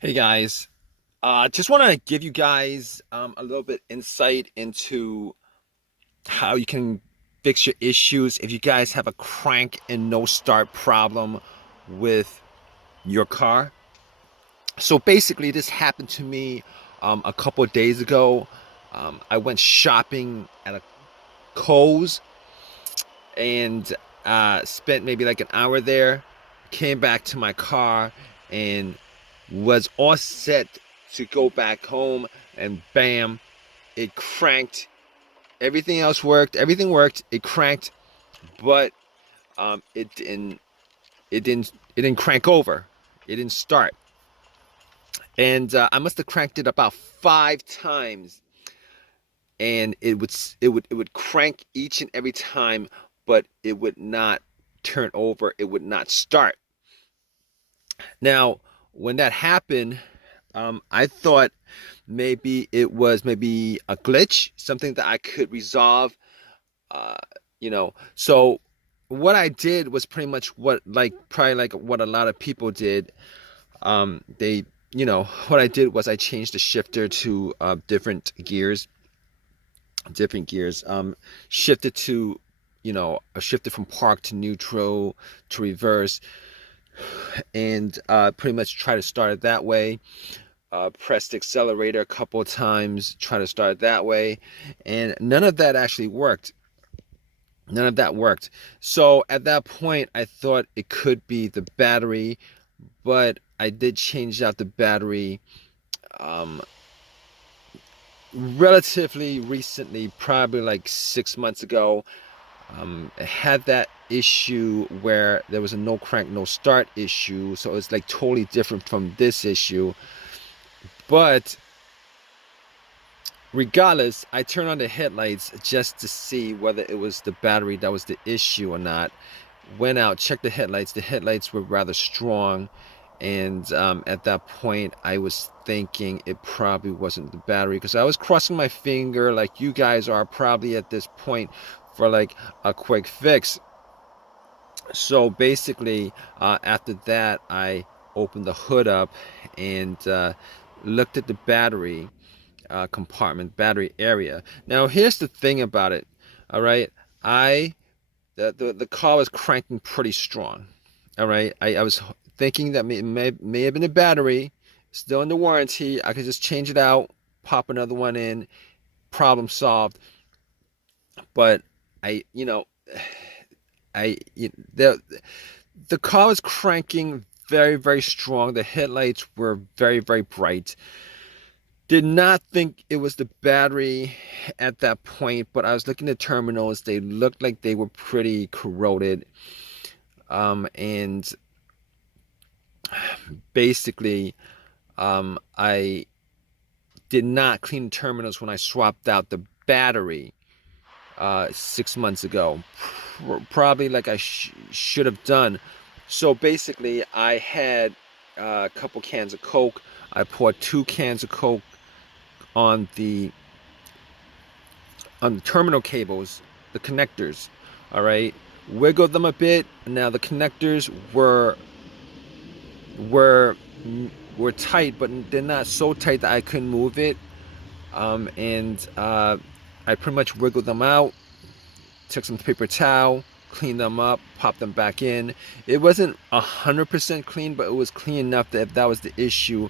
Hey guys, just want to give you guys a little bit insight into how you can fix your issues if you guys have a crank and no start problem with your car. So basically, this happened to me a couple of days ago. I went shopping at a Kohl's and spent maybe like an hour there. Came back to my car and was all set to go back home, and bam, it cranked. Everything else worked. Everything worked. It cranked, but it didn't. It didn't. It didn't crank over. It didn't start, and I must have cranked it about 5 times, and it would crank each and every time, but it would not turn over. It would not start. Now, when that happened, I thought maybe it was maybe a glitch, something that I could resolve. Uh, so what I did was pretty much what, like, probably like what a lot of people did. What I did was I changed the shifter to different gears. Shifted to, I shifted from park to neutral to reverse, and pretty much try to start it that way. Pressed the accelerator a couple of times, try to start it that way, and none of that actually worked. None of that worked. So at that point, I thought it could be the battery, but I did change out the battery um, relatively recently, probably like 6 months ago. I had that issue where there was a no crank, no start issue, so it's like totally different from this issue. But regardless, I turned on the headlights just to see whether it was the battery that was the issue or not. Went out, checked the headlights. The headlights were rather strong. And at that point, I was thinking it probably wasn't the battery, because I was crossing my finger like you guys are probably at this point for like a quick fix. So basically, after that, I opened the hood up and looked at the battery compartment, battery area. Now, here's the thing about it. All right, I the car was cranking pretty strong. All right, I was thinking that may have been a battery, still in the warranty. I could just change it out, pop another one in, problem solved. But I, you know, I the car was cranking very, very strong. The headlights were very, very bright. Did not think it was the battery at that point, but I was looking at terminals. They looked like they were pretty corroded. And basically, I did not clean the terminals when I swapped out the battery 6 months ago. Probably like I should have done. So basically, I had a couple cans of Coke. I poured 2 cans of Coke on the terminal cables, the connectors. All right, wiggled them a bit. Now the connectors were were tight, but they're not so tight that I couldn't move it. And I pretty much wiggled them out. Took some paper towel, cleaned them up, popped them back in. It wasn't 100% clean, but it was clean enough that if that was the issue,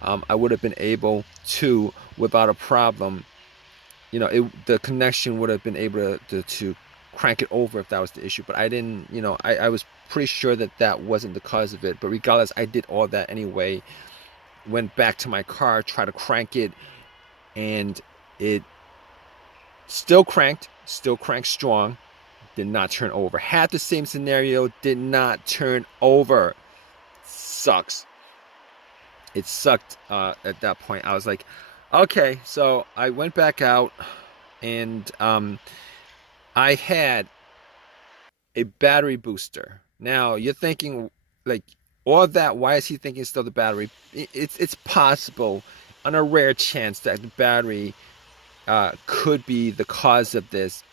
I would have been able to, without a problem, the connection would have been able to crank it over if that was the issue. But I didn't, I was pretty sure that that wasn't the cause of it. But regardless, I did all that anyway. Went back to my car, tried to crank it, and it still cranked strong, did not turn over. Had the same scenario, did not turn over. Sucks. It sucked at that point. I was like, okay, so I went back out, and I had a battery booster. Now you're thinking, like, all of that, why is he thinking it's still the battery? It's possible, on a rare chance, that the battery could be the cause of this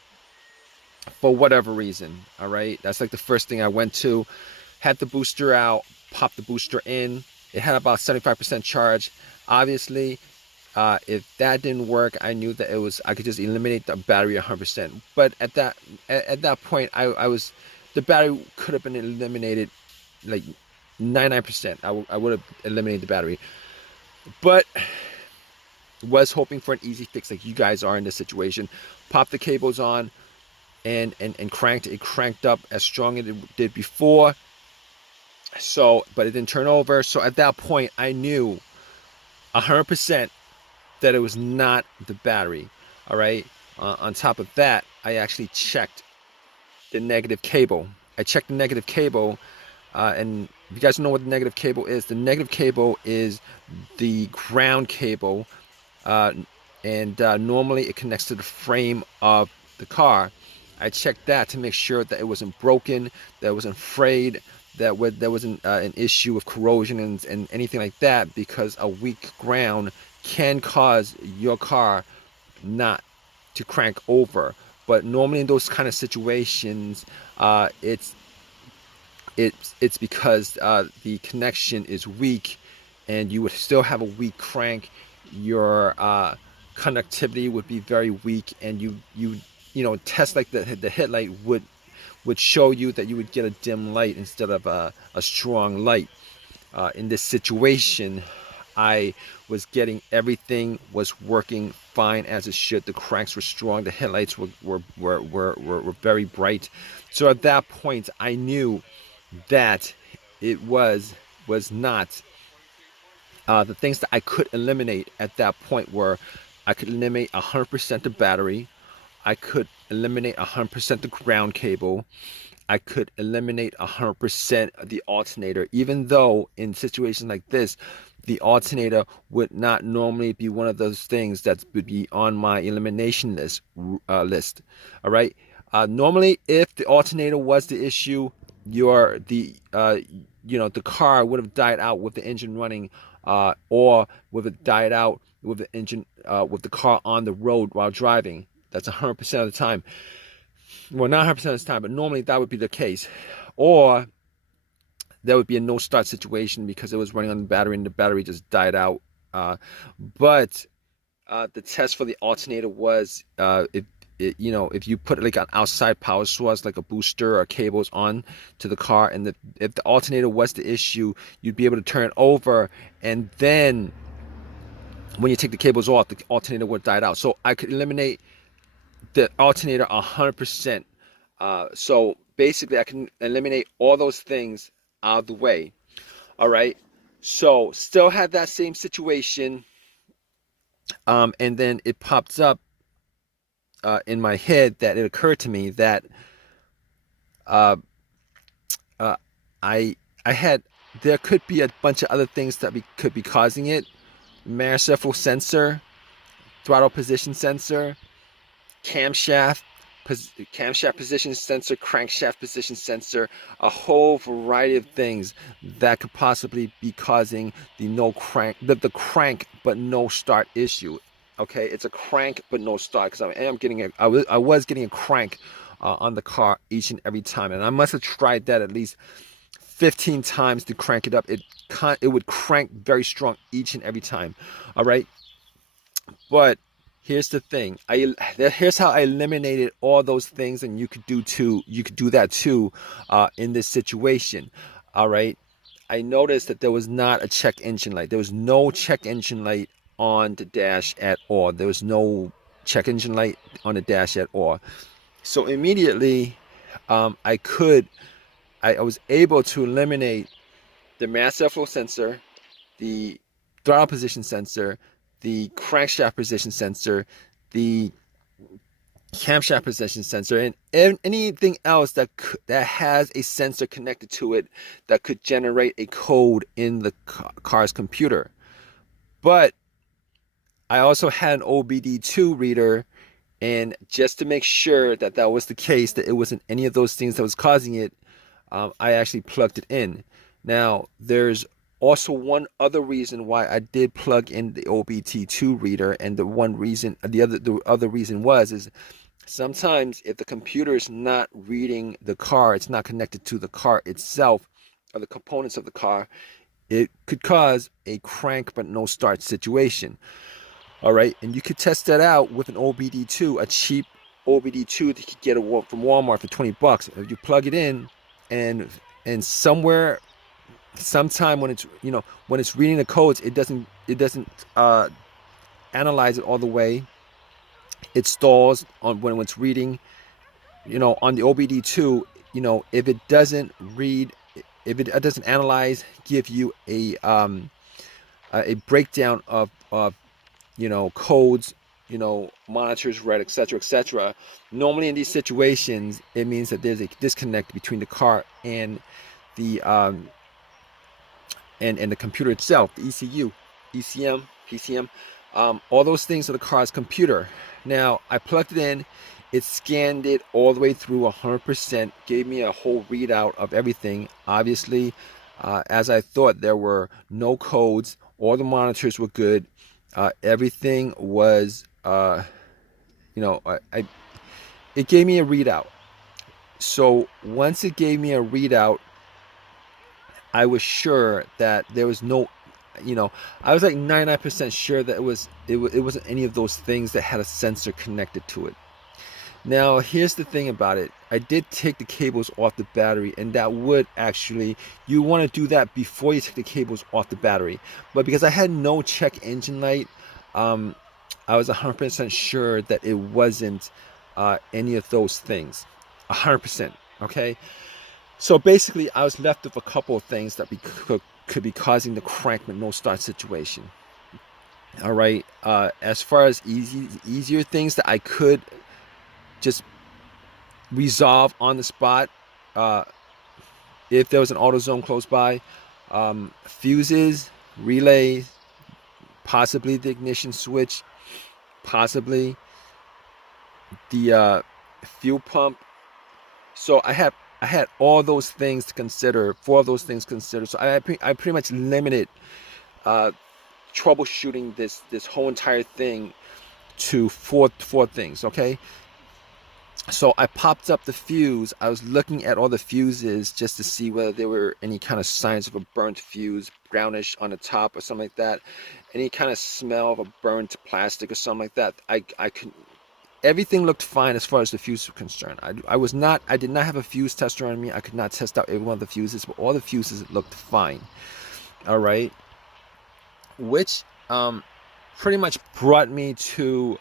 for whatever reason. All right, that's like the first thing I went to. Had the booster out, popped the booster in. It had about 75% charge. Obviously, if that didn't work, I knew that I could just eliminate the battery 100%. But at that point, I was the battery could have been eliminated like 99%. I would have eliminated the battery, but was hoping for an easy fix like you guys are in this situation. Pop the cables on and cranked. It cranked up as strong as it did before. So, but it didn't turn over. So at that point, I knew 100% that it was not the battery. All right. On top of that, I actually checked the negative cable. I checked the negative cable, and if you guys know what the negative cable is, the negative cable is the ground cable, uh, and normally it connects to the frame of the car. I checked that to make sure that it wasn't broken, that it wasn't frayed, that there wasn't an issue of corrosion and anything like that, because a weak ground can cause your car not to crank over. But normally in those kind of situations, it's because the connection is weak, and you would still have a weak crank. Your conductivity would be very weak, and you know, test like the headlight would show you that you would get a dim light instead of a strong light. In this situation, I was getting everything was working fine as it should. The cranks were strong. The headlights were very bright. So at that point, I knew that it was not the things that I could eliminate at that point were I could eliminate 100% the battery. I could eliminate 100% the ground cable. I could eliminate 100% the alternator, even though in situations like this, the alternator would not normally be one of those things that would be on my elimination list. All right. Normally, if the alternator was the issue, the car would have died out with the engine running, or would have died out with the engine with the car on the road while driving. That's 100% of the time. Well, not 100% of the time, but normally that would be the case. Or there would be a no start situation because it was running on the battery and the battery just died out. But the test for the alternator was if you put like an outside power source like a booster or cables on to the car, and if the alternator was the issue, you'd be able to turn it over, and then when you take the cables off, the alternator would die out. So I could eliminate the alternator 100%. So basically, I can eliminate all those things out of the way. All right. So still had that same situation, and then it pops up in my head that it occurred to me that uh, uh, I had there could be a bunch of other things that could be causing it. Manifold sensor, throttle position sensor, camshaft camshaft position sensor, crankshaft position sensor, a whole variety of things that could possibly be causing the crank but no start issue. Okay, it's a crank but no start, because I was getting a crank on the car each and every time, and I must have tried that at least 15 times to crank it up. It would crank very strong each and every time. All right, but here's the thing. Here's how I eliminated all those things, and you could do too. You could do that too, in this situation. All right. I noticed that there was not a check engine light. There was no check engine light on the dash at all. There was no check engine light on the dash at all. So immediately, I was able to eliminate the mass airflow sensor, the throttle position sensor, the crankshaft position sensor, the camshaft position sensor, and anything else that has a sensor connected to it that could generate a code in the car's computer. But I also had an OBD2 reader, and just to make sure that that was the case, that it wasn't any of those things that was causing it, I actually plugged it in. Now, there's also one other reason why I did plug in the OBD2 reader, and the other reason is sometimes if the computer is not reading the car, it's not connected to the car itself or the components of the car, it could cause a crank but no start situation. All right, and you could test that out with an OBD2, a cheap OBD2 that you could get from Walmart for 20 bucks. If you plug it in, and somewhere, sometime when it's when it's reading the codes, it doesn't analyze it all the way. It stalls on when it's reading. On the OBD2, if it doesn't read, if it doesn't analyze, give you a breakdown of codes, monitors read, etc., etc. Normally in these situations, it means that there's a disconnect between the car and the and the computer itself, the ECU, ECM, PCM, all those things are the car's computer. Now I plugged it in, it scanned it all the way through 100%, gave me a whole readout of everything. Obviously, as I thought, there were no codes, all the monitors were good, everything was, it gave me a readout. So once it gave me a readout, I was sure that there was no, I was like 99% sure that it wasn't any of those things that had a sensor connected to it. Now, here's the thing about it. I did take the cables off the battery, and that would actually, you want to do that before you take the cables off the battery. But because I had no check engine light, I was 100% sure that it wasn't any of those things. 100%, okay? So basically, I was left with a couple of things that could be causing the crank but no start situation. All right, as far as easier things that I could just resolve on the spot, if there was an AutoZone close by, fuses, relays, possibly the ignition switch, possibly the fuel pump. So I had all those things to consider, 4 of those things considered. So I pretty much limited troubleshooting this whole entire thing to four things. Okay. So I popped up the fuse. I was looking at all the fuses just to see whether there were any kind of signs of a burnt fuse, brownish on the top or something like that. Any kind of smell of a burnt plastic or something like that. I could. Everything looked fine as far as the fuse was concerned. I did not have a fuse tester on me. I could not test out every one of the fuses, but all the fuses looked fine. All right. Which pretty much brought me to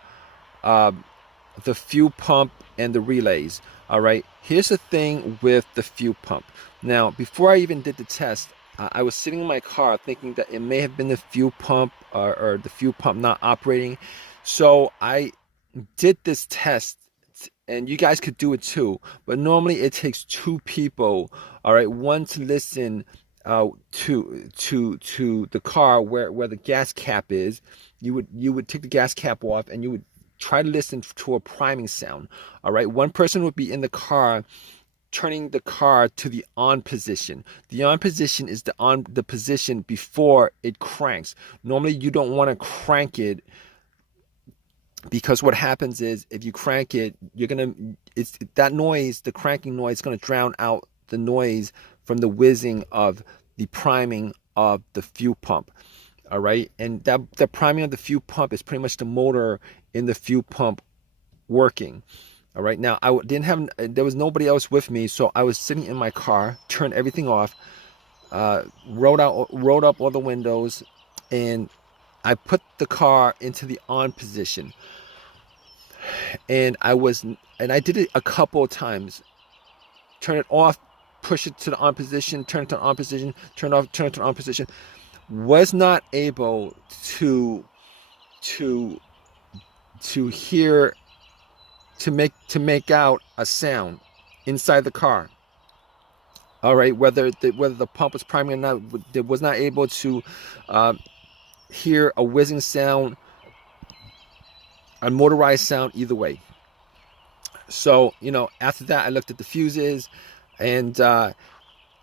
the fuel pump and the relays. All right, here's the thing with the fuel pump. Now, before I even did the test, I was sitting in my car thinking that it may have been the fuel pump or the fuel pump not operating. So I did this test, and you guys could do it too, but normally it takes 2 people, all right, one to listen to the car where the gas cap is. You would take the gas cap off, and you would try to listen to a priming sound. All right, one person would be in the car turning the car to the on position. The on position is the position before it cranks. Normally you don't want to crank it, because what happens is if you crank it, that noise, the cranking noise, is going to drown out the noise from the whizzing of the priming of the fuel pump. All right, and the priming of the fuel pump is pretty much the motor in the fuel pump working. All right, now there was nobody else with me, so I was sitting in my car, turned everything off, rolled up all the windows, and I put the car into the on position. And I did it a couple of times. Turn it off, push it to the on position, turn it to the on position, turn it off, turn it to the on position. Was not able to hear, to make out a sound inside the car. All right, whether the pump was priming or not, it was not able to hear a whizzing sound, a motorized sound, either way. So after that, I looked at the fuses and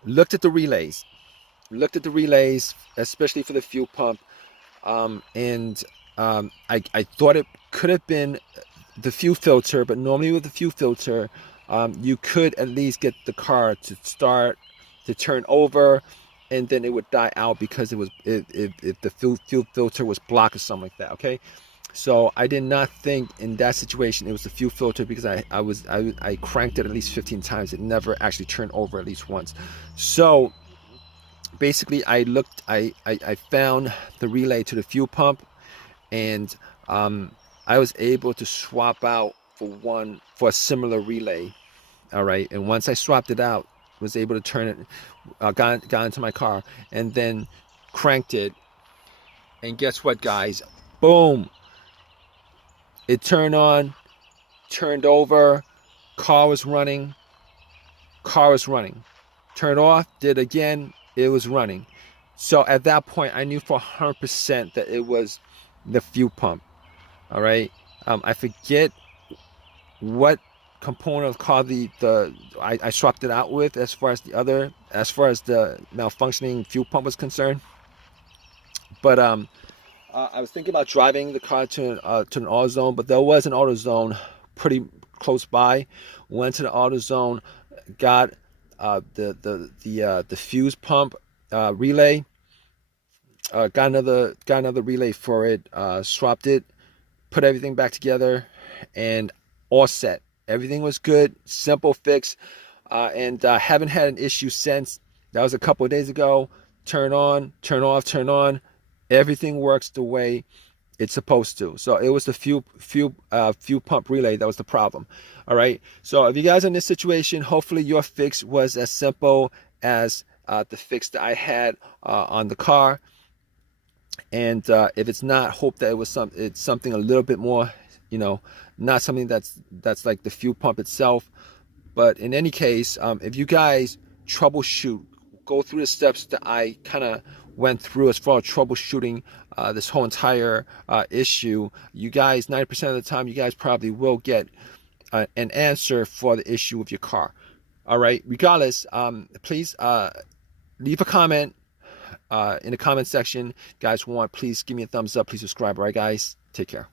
looked at the relays. Especially for the fuel pump, and I thought it could have been the fuel filter, but normally with the fuel filter, you could at least get the car to start, to turn over, and then it would die out because if the fuel filter was blocked or something like that. Okay, so I did not think in that situation it was the fuel filter, because I cranked it at least 15 times. It never actually turned over at least once. So basically I found the relay to the fuel pump, and I was able to swap out for a similar relay. All right, and once I swapped it out, was able to turn it, got into my car, and then cranked it, and guess what, guys? Boom! It turned on, turned over, car was running, turned off, did it again, it was running. So at that point, I knew for 100% that it was the fuel pump. All right, I forget what component of the car I swapped it out with, as far as the malfunctioning fuel pump was concerned. But I was thinking about driving the car to an AutoZone, but there was an AutoZone pretty close by. Went to the AutoZone, got the fuse pump relay, got another relay for it, swapped it, put everything back together, and all set. Everything was good, simple fix, and haven't had an issue since. That was a couple of days ago. Turn on, turn off, turn on. Everything works the way it's supposed to. So it was the fuel pump relay that was the problem. All right. So if you guys are in this situation, hopefully your fix was as simple as the fix that I had on the car. And if it's not, hope that it's something a little bit more, not something that's like the fuel pump itself. But in any case, if you guys troubleshoot, go through the steps that I kind of went through as far as troubleshooting this whole entire issue, you guys, 90% of the time, you guys probably will get an answer for the issue with your car. All right. Regardless, please leave a comment in the comment section. Guys, please give me a thumbs up. Please subscribe. All right, guys. Take care.